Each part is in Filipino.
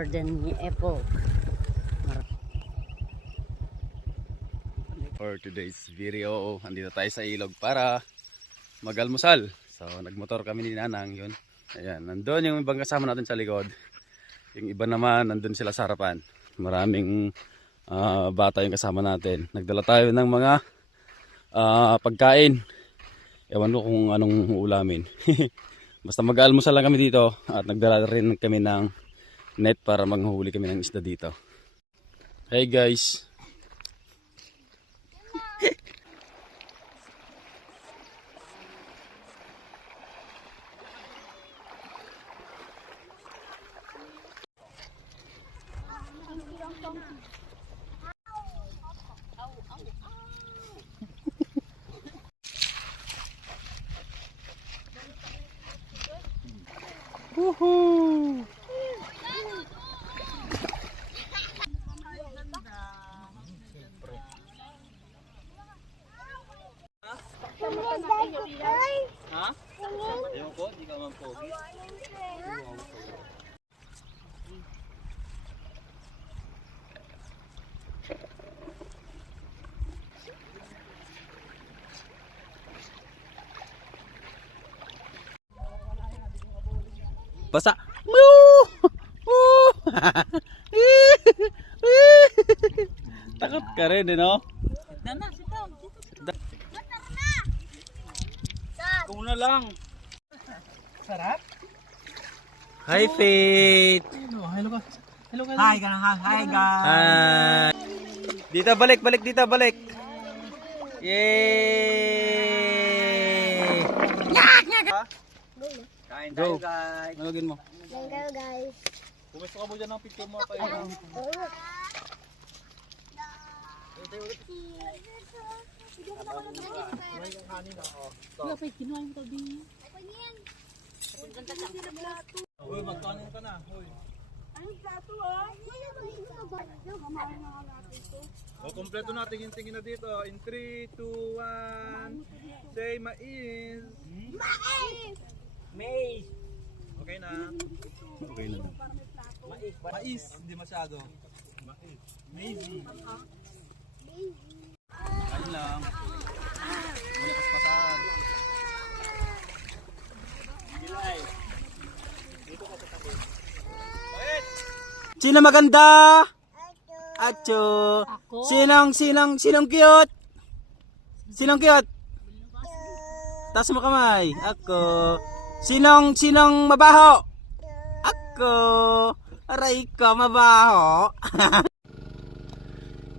Garden ni Epoch. For today's video, andito tayo sa ilog para mag-almusal. So nagmotor kami ni Nanang, yun. Ayan, nandun yung ibang kasama natin sa likod. Yung iba naman, nandun sila sa harapan. Maraming bata yung kasama natin. Nagdala tayo ng mga pagkain. Ewan ko kung anong ulamin. Basta mag-almusal lang kami dito at nagdala rin kami ng net para manghuli kami ng isda dito. Hey guys! Woohoo! Ha? Ewan ko, di ka man pogi. Basa. Takot ka rin, no? Kung na lang. Sarap. Hi, Faith. Hello guys. Hi guys. Hi. Dito, balik dito, balik. Yay! Kain tayo, guys. Malugin mo. Kain tayo, guys. Pumesto ka mo dyan ng picture mo kayo. Uy, magkanin ka na. Ang plato, ah. O, kompleto natin yung tingin na dito. In 3, 2, 1. Say mais. Mais! Okay na. Okay na. Mais, hindi masyado. Mais. Maisie. Ayun lang. Wala paspasan. Sino maganda? Acho. Sinong cute? Sinong cute? Taas mo kamay. Ako. Sinong mabaho? Ako. Aray ka, mabaho.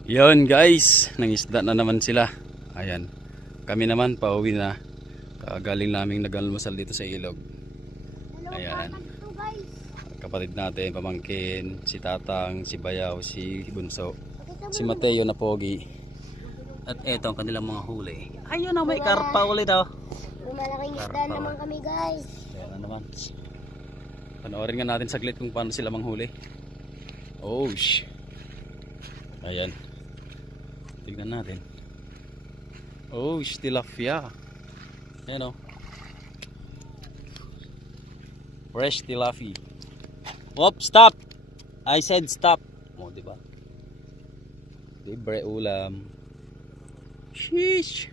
Yon guys, nangisda na naman sila. Ayan. Kami naman pauwi na. Kagaling naming nag-almusal dito sa ilog. Ayan. Kapatid natin, pamangkin, si Tatang, si Bayaw, si Bunso, si Mateo na pogi. At eto ang kanilang mga huli. Ayun na, may karpa ulit oh. Malaking isda naman kami, guys. Ayan na naman. Panoorin nga natin saglit kung paano sila manghuli. Oh, shh. Ayan. Tignan natin. Oh, tilapia. Ayan oh. Fresh tilapia. Whoop, stop! I said stop. O, diba? Libre ulam. Sheesh.